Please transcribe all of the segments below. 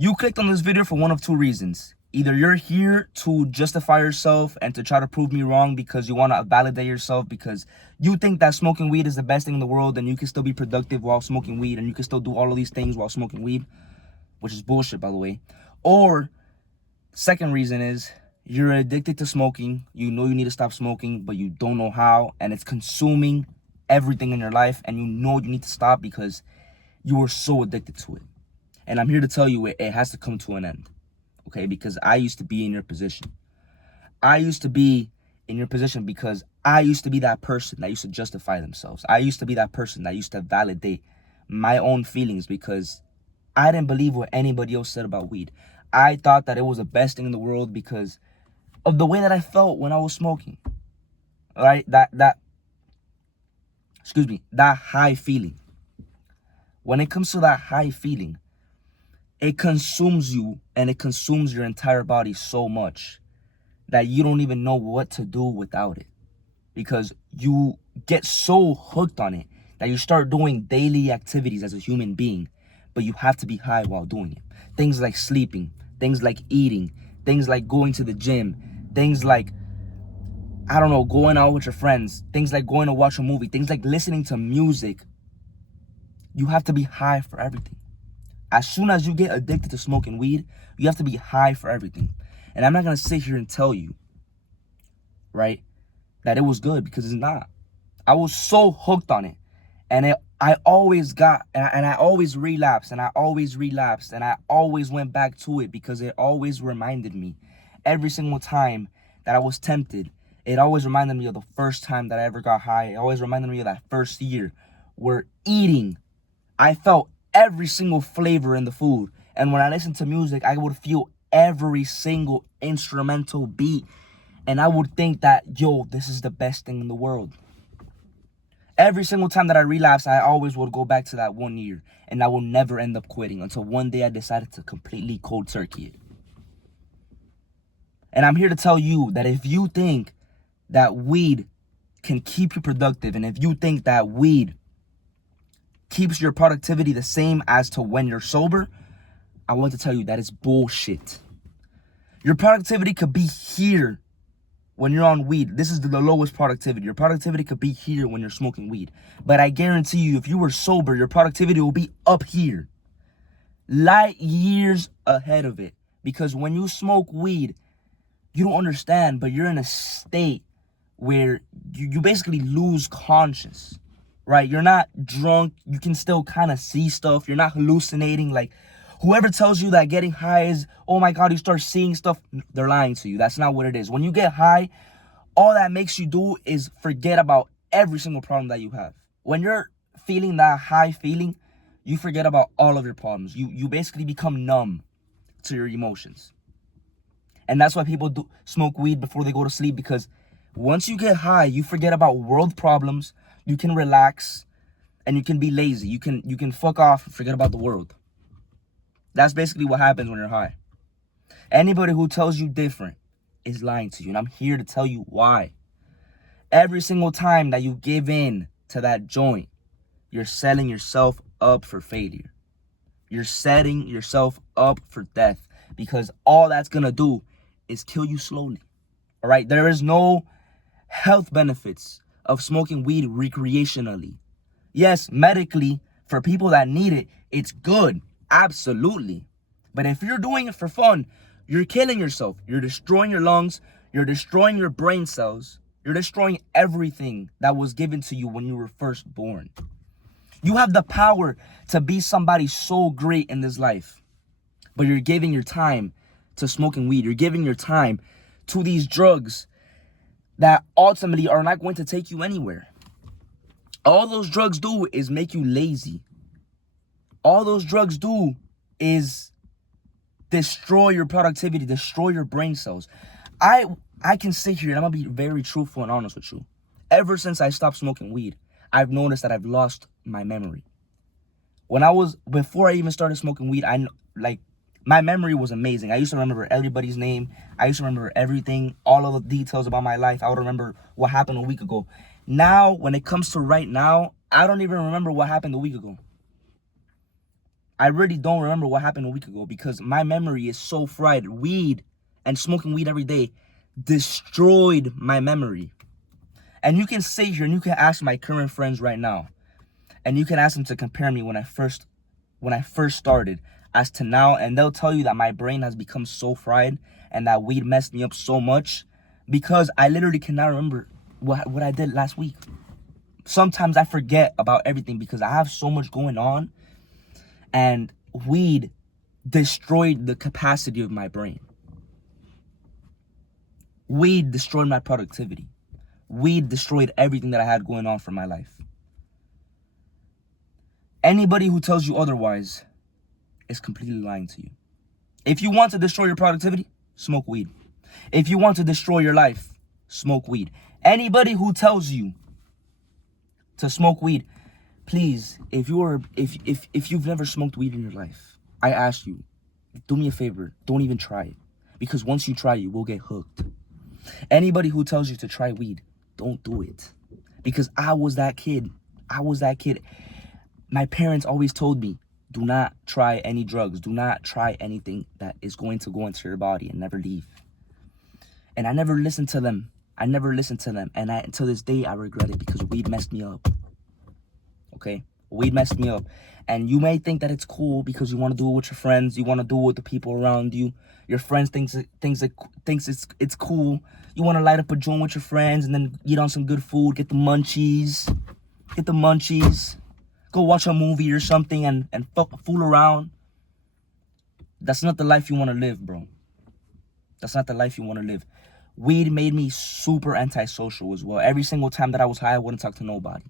You clicked on this video for one of two reasons. Either you're here to justify yourself and to try to prove me wrong because you want to validate yourself because you think that smoking weed is the best thing in the world and you can still be productive while smoking weed and you can still do all of these things while smoking weed, which is bullshit, by the way. Or second reason is you're addicted to smoking. You know you need to stop smoking, but you don't know how, and it's consuming everything in your life, and you know you need to stop because you are so addicted to it. And I'm here to tell you it has to come to an end, okay? Because I used to be in your position. I used to be in your position because I used to be that person that used to justify themselves. I used to be that person that used to validate my own feelings because I didn't believe what anybody else said about weed. I thought that it was the best thing in the world because of the way that I felt when I was smoking, right? That high feeling. When it comes to that high feeling, it consumes you and it consumes your entire body so much that you don't even know what to do without it because you get so hooked on it that you start doing daily activities as a human being, but you have to be high while doing it. Things like sleeping, things like eating, things like going to the gym, things like, I don't know, going out with your friends, things like going to watch a movie, things like listening to music. You have to be high for everything. As soon as you get addicted to smoking weed, you have to be high for everything. And I'm not going to sit here and tell you, right, that it was good because it's not. I was so hooked on it. And I always got, and I always relapsed, and I always relapsed, and I always went back to it because it always reminded me every single time that I was tempted. It always reminded me of the first time that I ever got high. It always reminded me of that first year where eating, I felt every single flavor in the food. And when I listened to music, I would feel every single instrumental beat. And I would think that, yo, this is the best thing in the world. Every single time that I relapsed, I always would go back to that 1 year. And I will never end up quitting until one day I decided to completely cold turkey it. And I'm here to tell you that if you think that weed can keep you productive, and if you think that weed keeps your productivity the same as to when you're sober, I want to tell you that is bullshit. Your productivity could be here when you're on weed. This is the lowest productivity. Your productivity could be here when you're smoking weed. But I guarantee you, if you were sober, your productivity will be up here. Light years ahead of it. Because when you smoke weed, you don't understand, but you're in a state where you basically lose conscience. Right? You're not drunk. You can still kind of see stuff. You're not hallucinating. Like, whoever tells you that getting high is, oh my God, you start seeing stuff, they're lying to you. That's not what it is. When you get high, all that makes you do is forget about every single problem that you have. When you're feeling that high feeling, you forget about all of your problems. You basically become numb to your emotions. And that's why people do smoke weed before they go to sleep, because once you get high, you forget about world problems. You can relax and you can be lazy. You can fuck off and forget about the world. That's basically what happens when you're high. Anybody who tells you different is lying to you. And I'm here to tell you why. Every single time that you give in to that joint, you're setting yourself up for failure. You're setting yourself up for death, because all that's going to do is kill you slowly. All right? There is no health benefits of smoking weed recreationally. Yes, medically, for people that need it, it's good. Absolutely. But if you're doing it for fun, you're killing yourself. You're destroying your lungs. You're destroying your brain cells. You're destroying everything that was given to you when you were first born. You have the power to be somebody so great in this life, but you're giving your time to smoking weed. You're giving your time to these drugs that ultimately are not going to take you anywhere. All those drugs do is make you lazy. All those drugs do is destroy your productivity, destroy your brain cells. I can sit here and I'm going to be very truthful and honest with you. Ever since I stopped smoking weed, I've noticed that I've lost my memory. Before I even started smoking weed, my memory was amazing. I used to remember everybody's name. I used to remember everything, all of the details about my life. I would remember what happened a week ago. Now, when it comes to right now, I don't even remember what happened a week ago. I really don't remember what happened a week ago because my memory is so fried. Weed and smoking weed every day destroyed my memory. And you can sit here and you can ask my current friends right now, and you can ask them to compare me when I first started as to now, and they'll tell you that my brain has become so fried and that weed messed me up so much because I literally cannot remember what I did last week. Sometimes I forget about everything because I have so much going on, and weed destroyed the capacity of my brain. Weed destroyed my productivity. Weed destroyed everything that I had going on for my life. Anybody who tells you otherwise is completely lying to you. If you want to destroy your productivity, smoke weed. If you want to destroy your life, smoke weed. Anybody who tells you to smoke weed, please, if you've never smoked weed in your life, I ask you, do me a favor, don't even try it. Because once you try it, you will get hooked. Anybody who tells you to try weed, don't do it. Because I was that kid. My parents always told me, do not try any drugs. Do not try anything that is going to go into your body and never leave. And I never listened to them. And until this day, I regret it because weed messed me up. Okay? Weed messed me up. And you may think that it's cool because you want to do it with your friends. You want to do it with the people around you. Your friends thinks it's cool. You want to light up a joint with your friends and then eat on some good food. Get the munchies. Go watch a movie or something and fool around. That's not the life you want to live, bro. That's not the life you want to live. Weed made me super antisocial as well. Every single time that I was high, I wouldn't talk to nobody.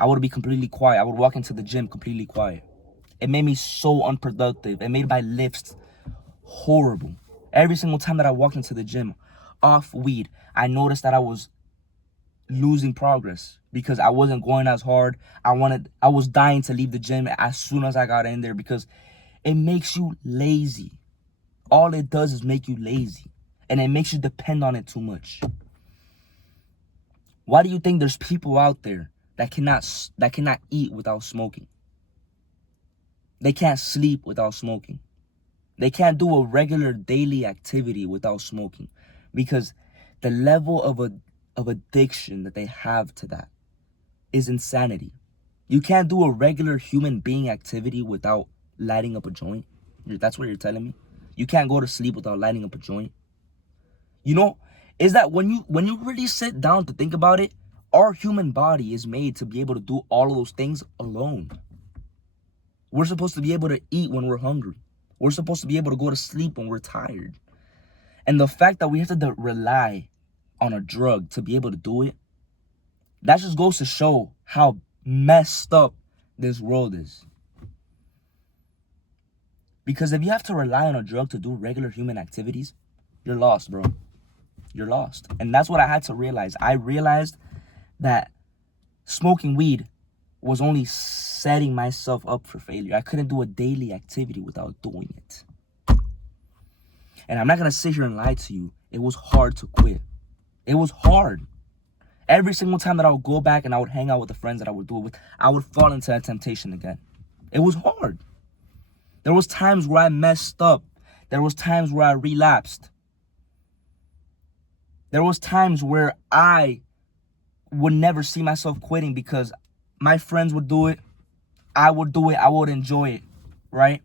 I would be completely quiet. I would walk into the gym completely quiet. It made me so unproductive. It made my lifts horrible. Every single time that I walked into the gym off weed, I noticed that I was losing progress because I wasn't going as hard. I was dying to leave the gym as soon as I got in there because it makes you lazy. All it does is make you lazy, and it makes you depend on it too much. Why do you think there's people out there that cannot eat without smoking? They can't sleep without smoking. They can't do a regular daily activity without smoking because the level of addiction that they have to that is insanity. You can't do a regular human being activity without lighting up a joint. That's what you're telling me? You can't go to sleep without lighting up a joint. You know, is that when you really sit down to think about it, our human body is made to be able to do all of those things alone. We're supposed to be able to eat when we're hungry. We're supposed to be able to go to sleep when we're tired. And the fact that we have to rely on a drug to be able to do it, that just goes to show how messed up this world is. Because if you have to rely on a drug to do regular human activities, you're lost, bro. You're lost. And that's what I had to realize. I realized that smoking weed was only setting myself up for failure. I couldn't do a daily activity without doing it. And I'm not going to sit here and lie to you. It was hard to quit. It was hard. Every single time that I would go back and I would hang out with the friends that I would do it with, I would fall into that temptation again. It was hard. There was times where I messed up. There was times where I relapsed. There was times where I would never see myself quitting because my friends would do it. I would do it. I would enjoy it, right?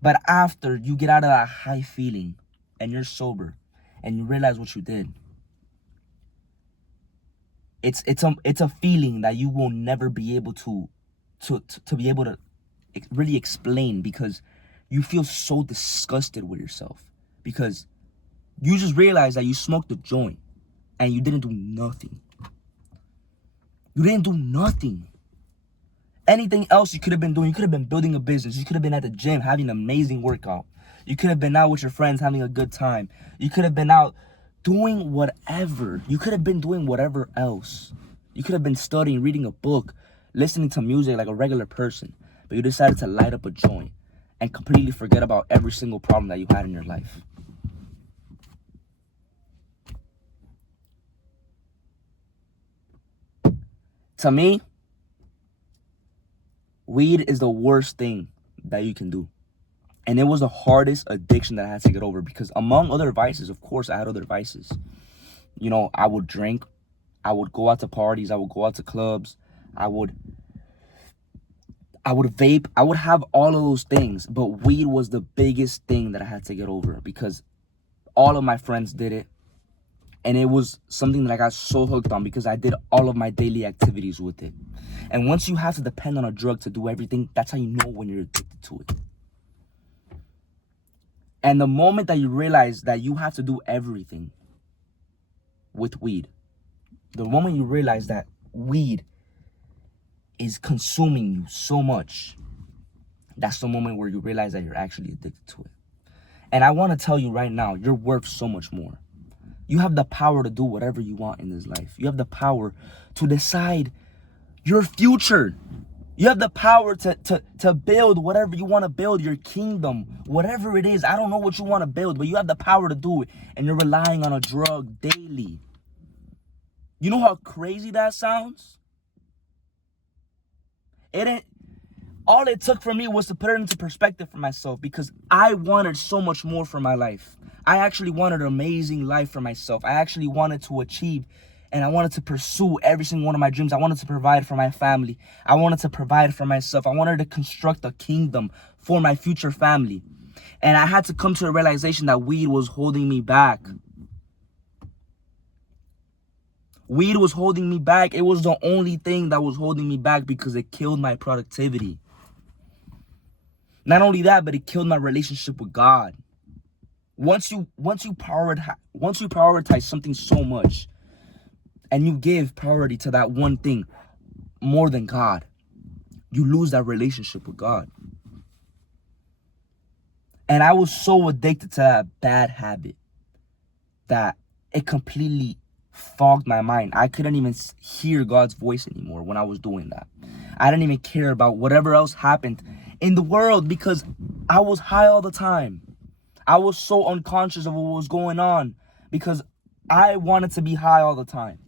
But after you get out of that high feeling and you're sober and you realize what you did, it's a feeling that you will never be able to be able to really explain because you feel so disgusted with yourself because you just realize that you smoked a joint and you didn't do nothing. You didn't do nothing. Anything else you could have been doing, you could have been building a business. You could have been at the gym having an amazing workout. You could have been out with your friends having a good time. You could have been out doing whatever. You could have been doing whatever else. You could have been studying, reading a book, listening to music like a regular person. But you decided to light up a joint and completely forget about every single problem that you had in your life. To me, Weed is the worst thing that you can do. And it was the hardest addiction that I had to get over, because among other vices, of course, I had other vices. You know, I would drink, I would go out to parties, I would go out to clubs, I would vape, I would have all of those things. But weed was the biggest thing that I had to get over, because all of my friends did it. And it was something that I got so hooked on, because I did all of my daily activities with it. And once you have to depend on a drug to do everything, that's how you know when you're addicted to it. And the moment that you realize that you have to do everything with weed, the moment you realize that weed is consuming you so much, that's the moment where you realize that you're actually addicted to it. And I want to tell you right now, you're worth so much more. You have the power to do whatever you want in this life. You have the power to decide your future. You have the power to build whatever you want to build, your kingdom, whatever it is. I don't know what you want to build, but you have the power to do it. And you're relying on a drug daily. You know how crazy that sounds? All it took for me was to put it into perspective for myself, because I wanted so much more for my life. I actually wanted an amazing life for myself. I actually wanted to achieve, and I wanted to pursue every single one of my dreams. I wanted to provide for my family. I wanted to provide for myself. I wanted to construct a kingdom for my future family. And I had to come to the realization that weed was holding me back. Weed was holding me back. It was the only thing that was holding me back, because it killed my productivity. Not only that, but it killed my relationship with God. Once you prioritize something so much, and you give priority to that one thing more than God, you lose that relationship with God. And I was so addicted to that bad habit that it completely fogged my mind. I couldn't even hear God's voice anymore when I was doing that. I didn't even care about whatever else happened in the world, because I was high all the time. I was so unconscious of what was going on, because I wanted to be high all the time.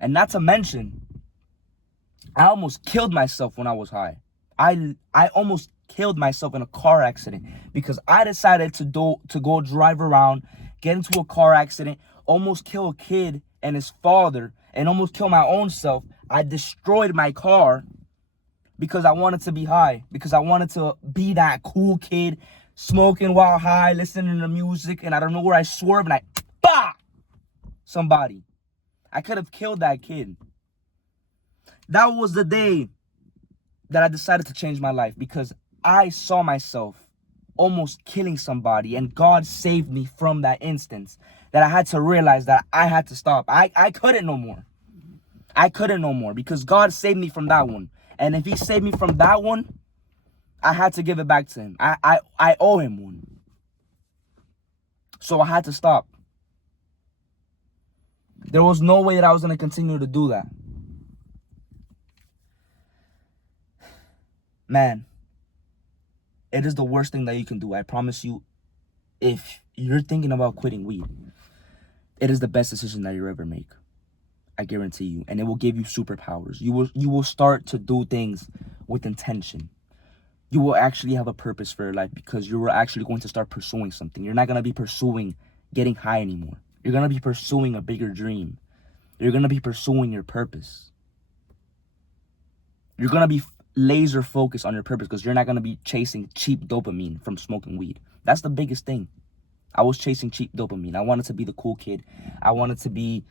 And not to mention, I almost killed myself when I was high. I almost killed myself in a car accident, because I decided to go drive around, get into a car accident, almost kill a kid and his father, and almost kill my own self. I destroyed my car because I wanted to be high, because I wanted to be that cool kid, smoking while high, listening to music, and I don't know where I swerved, and somebody. I could have killed that kid. That was the day that I decided to change my life, because I saw myself almost killing somebody, and God saved me from that instance, that I had to realize that I had to stop. I couldn't no more. I couldn't no more, because God saved me from that one. And if he saved me from that one, I had to give it back to him. I owe him one. So I had to stop. There was no way that I was going to continue to do that. Man, it is the worst thing that you can do. I promise you, if you're thinking about quitting weed, it is the best decision that you ever make. I guarantee you. And it will give you superpowers. You will start to do things with intention. You will actually have a purpose for your life, because you are actually going to start pursuing something. You're not going to be pursuing getting high anymore. You're going to be pursuing a bigger dream. You're going to be pursuing your purpose. You're going to be laser focused on your purpose, because you're not going to be chasing cheap dopamine from smoking weed. That's the biggest thing. I was chasing cheap dopamine. I wanted to be the cool kid. I wanted to eat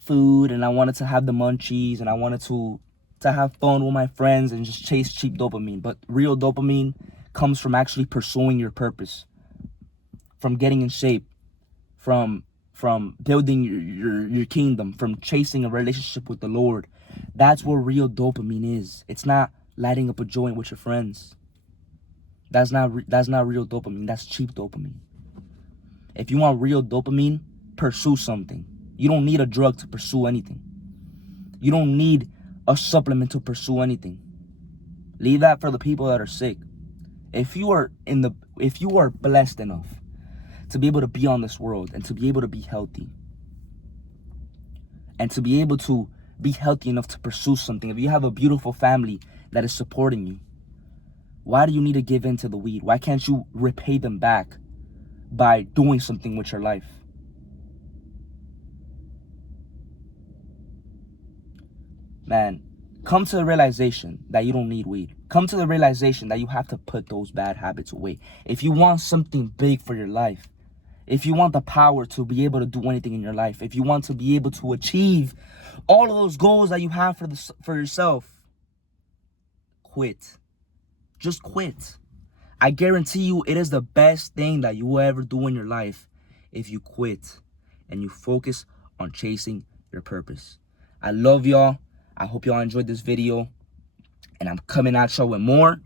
food, and I wanted to have the munchies, and I wanted to have fun with my friends and just chase cheap dopamine. But real dopamine comes from actually pursuing your purpose, from getting in shape, from building your kingdom, from chasing a relationship with the Lord. That's what real dopamine is. It's not lighting up a joint with your friends. That's not real dopamine. That's cheap dopamine. If you want real dopamine, pursue something. You don't need a drug to pursue anything. You don't need a supplement to pursue anything. Leave that for the people that are sick. If you are blessed enough to be able to be on this world, and to be able to be healthy, and to be able to be healthy enough to pursue something, if you have a beautiful family that is supporting you, why do you need to give in to the weed? Why can't you repay them back by doing something with your life? Man, come to the realization that you don't need weed. Come to the realization that you have to put those bad habits away. If you want something big for your life, if you want the power to be able to do anything in your life, if you want to be able to achieve all of those goals that you have for yourself, quit. Just quit. I guarantee you it is the best thing that you will ever do in your life if you quit and you focus on chasing your purpose. I love y'all. I hope y'all enjoyed this video, and I'm coming at y'all with more.